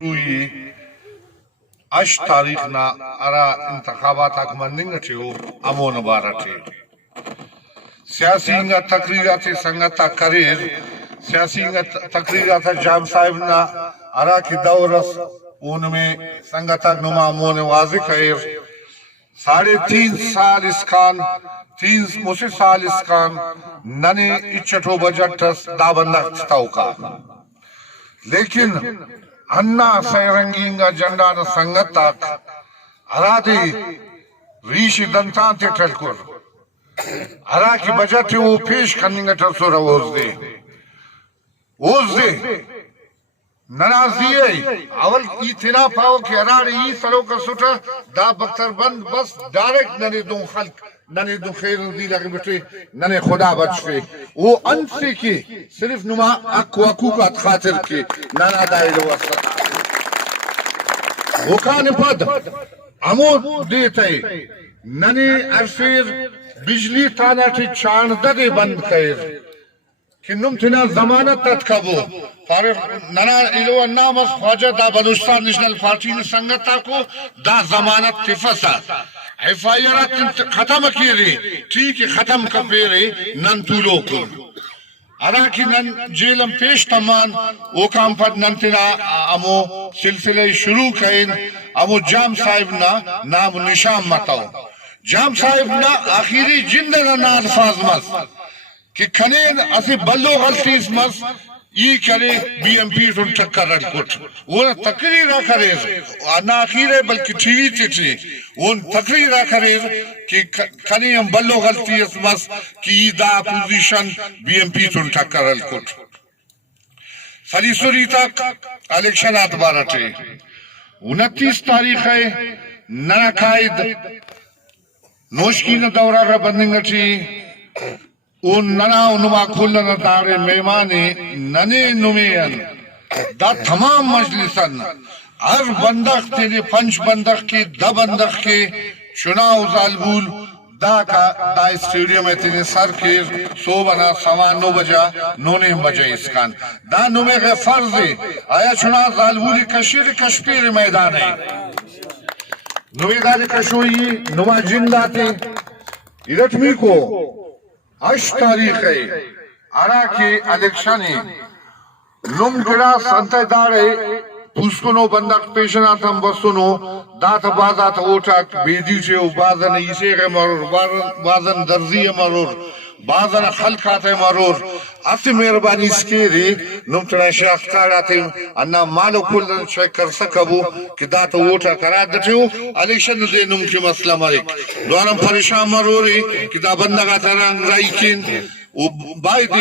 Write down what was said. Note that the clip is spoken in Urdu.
روی 8 تاریخ نا ارا انتخابات اکمندنگ چھو امون بارٹے سیاسی انگا تقریرات سنگتا کریر سیاسی انگا تقریرات جام صاحب نا ارا کی دورس ان میں سنگتا نما امون واضح کریر 3.5 سال اسکان 3 سال اسکان ننے اچھٹو بجٹس دا بندق تاوکا لیکن انا سیرنگینگا جنڈان سنگتاک ارادی ریشی دنتان تے ٹھلکر ارا کی بجٹ وہ پیش کرنگا ٹرسو روز دے نرازی ہے اول اتنا پاو کہ ارادی ای سلو کا سٹا دا بختر بند بس ڈائریکٹ ننے دون خلق ننے دون خیر دی لگے بٹے ننے خدا بچے وہ انسی کی صرف نما اکو کا خاطر کی نانا دائر واسطہ وکان پد امو دیتے ننے ارفیر بجلی تانا ٹی چاند دے بند خیر کہ نم تنا زمانت تتکبو فارغ ننا ایلو نامس خواجہ دا بلوچستان نیشنل پارٹی نے سنگتا کو دا زمانت تفسا ایفائرات ختم کی لی ٹھیک ختم کپیرے نن طولو کو ارا کی نن جیلم پیش تمان او کام پر نن تنا امو سلسلے شروع کہیں امو جام صاحب نا نام نشام متاو جام صاحب نا آخری جندنا نا الفاظ مس کہ کھنین اسی بلو غلطی اس مس یہ کرے بی ایم پی تن چکر رکھوٹ وہ تقریرہ کرے نا آخیرے بلکہ ٹھیوی چچے وہ تقریرہ کرے کہ کھنین بلو غلطی اس مس کہ یہ دا اپوزیشن بی ایم پی تن چکر رکھوٹ سری تک الیکشن آتبارٹے 29 تاریخ ہے ننا قائد نوشکین دورہ کا بندنگ چی اون ننا انما کھلنا دارے میمانے ننے نمین دا تمام مجلسن ہر بندق تیرے 5 بندق کے 10 بندق کے چناؤ زالبول دا اسٹیڈیم ہے تیرے سر کے صوبنا سوا 9 بجا 9 بجے اسکان دا نمے غیر فرض ہے آیا چناؤ زالبولی کشیر کشپیر میدان ہے نمے داری کشوئی نما جنداتے ارٹمی کو 8 تاریخ ہے ارا کے الیکشنی نم گڑا سنتے دارے پوسکنو بندق پیشناتم بسنو دات بازات اوٹاک بیدی سے بازن ایسے مرور بازن درزی مرور بازن خلقات مرور اسی مہربانی اسکیری نم تنا شیخ کاراتے انا مالو کلن چیک کر سکبو کہ دات اوٹا کرا دیتے ہو الیکشن دے نم کی مسئلہ ملک دوانم پریشان مروری کہ دا بندگات رنگ رائکین بائی